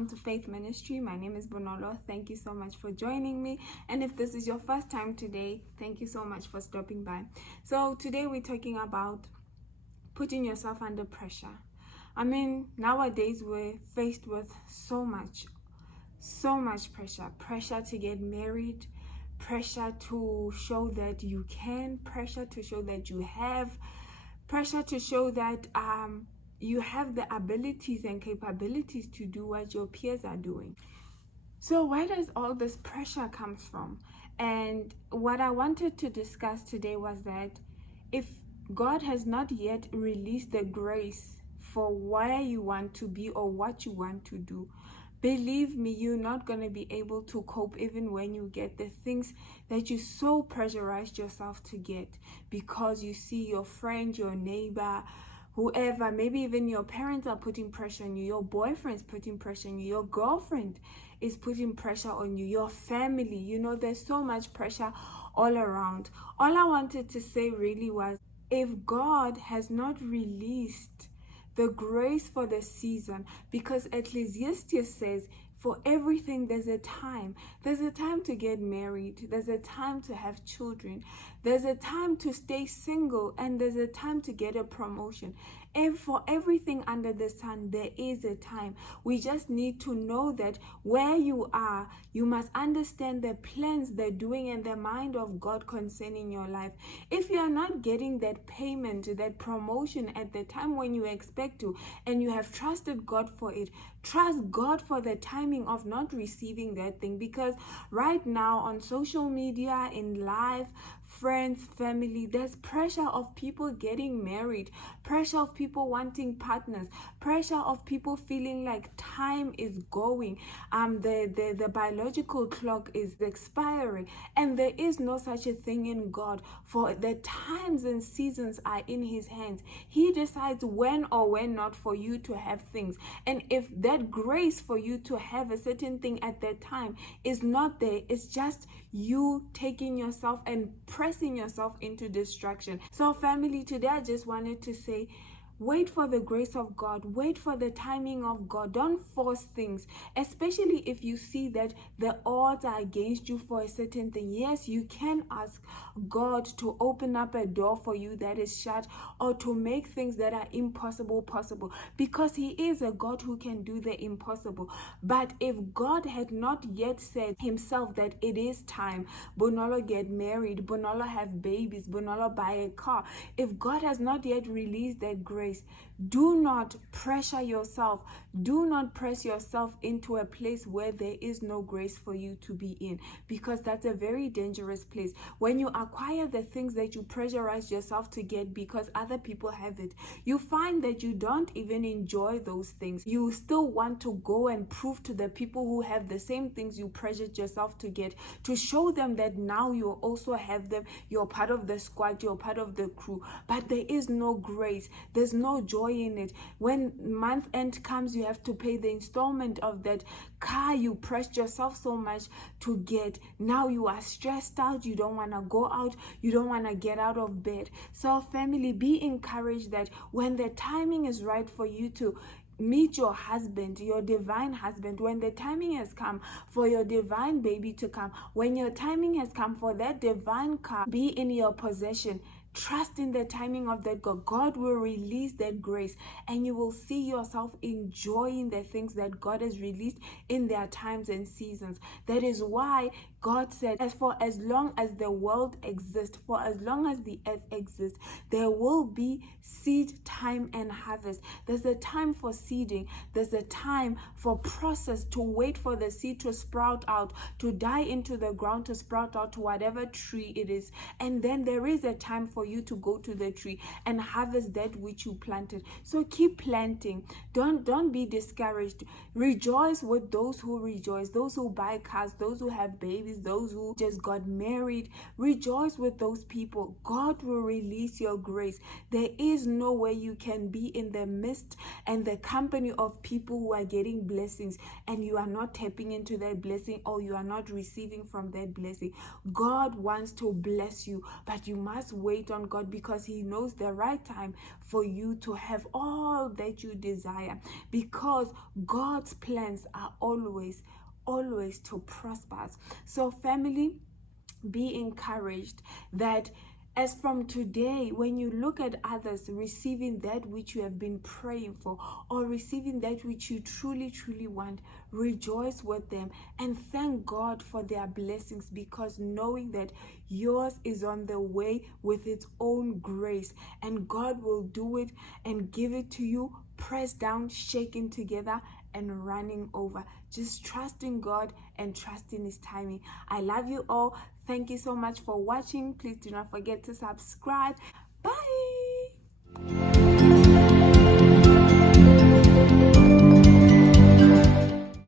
welcome to Faith Ministry. My name is Bonolo. Thank you so much for joining me. And if this is your first time today, thank you so much for stopping by. So today we're talking about putting yourself under pressure. I mean, nowadays we're faced with so much pressure to get married, pressure to show that you can, pressure to show that you have, pressure to show that you have the abilities and capabilities to do what your peers are doing. So where does all this pressure come from? And what I wanted to discuss today was that if God has not yet released the grace for where you want to be or what you want to do, believe me, you're not going to be able to cope even when you get the things that you so pressurized yourself to get, because you see your friend, your neighbor, whoever, maybe even your parents are putting pressure on you, your boyfriend's putting pressure on you, your girlfriend is putting pressure on you, your family, there's so much pressure all around. All I wanted to say really was, if God has not released the grace for the season, because Ecclesiastes says, for everything there's a time. There's a time to get married. There's a time to have children. There's a time to stay single. And there's a time to get a promotion. And for everything under the sun, there is a time. We just need to know that where you are, you must understand the plans, the doing, and the mind of God concerning your life. If you are not getting that payment, that promotion at the time when you expect to, and you have trusted God for it, trust God for the timing of not receiving that thing. Because right now on social media, in life, friends, family, there's pressure of people getting married, pressure of people wanting partners, pressure of people feeling like time is going, the biological clock is expiring, and there is no such a thing in God. For the times and seasons are in His hands. He decides when or when not for you to have things. And if that grace for you to have a certain thing at that time is not there, it's just you taking yourself and pressing yourself into distraction. So family, today I just wanted to say, wait for the grace of God. Wait for the timing of God. Don't force things, especially if you see that the odds are against you for a certain thing. Yes, you can ask God to open up a door for you that is shut, or to make things that are impossible possible, because He is a God who can do the impossible. But if God had not yet said Himself that it is time, Bonolo get married, Bonolo have babies, Bonolo buy a car, if God has not yet released that grace, do not pressure yourself. Do not press yourself into a place where there is no grace for you to be in, because that's a very dangerous place. When you acquire the things that you pressurize yourself to get because other people have it, you find that you don't even enjoy those things. You still want to go and prove to the people who have the same things you pressured yourself to get, to show them that now you also have them. You're part of the squad, you're part of the crew, but there is no grace. There's no joy in it. When month end comes, you have to pay the installment of that car you pressed yourself so much to get. Now you are stressed out. You don't want to go out. You don't want to get out of bed. So family, be encouraged that when the timing is right for you to meet your husband, your divine husband, when the timing has come for your divine baby to come, when your timing has come for that divine car be in your possession, trust in the timing of that God. God will release that grace, and you will see yourself enjoying the things that God has released in their times and seasons. That is why God said, as long as the world exists, for as long as the earth exists, there will be seed time and harvest. There's a time for seeding. There's a time for process, to wait for the seed to sprout out, to die into the ground, to sprout out to whatever tree it is. And then there is a time for you to go to the tree and harvest that which you planted. So keep planting. Don't be discouraged. Rejoice with those who rejoice, those who buy cars, those who have babies, those who just got married. Rejoice with those people. God will release your grace. There is no way you can be in the midst and the company of people who are getting blessings and you are not tapping into that blessing, or you are not receiving from that blessing. God wants to bless you, but you must wait wait on God, because He knows the right time for you to have all that you desire, because God's plans are always to prosper us. So family, be encouraged that as from today, when you look at others receiving that which you have been praying for, or receiving that which you truly want, rejoice with them and thank God for their blessings, because knowing that yours is on the way with its own grace, and God will do it and give it to you, pressed down, shaken together, and running over. Just trust in God and trust in His timing. I love you all. Thank you so much for watching. Please do not forget to subscribe. Bye.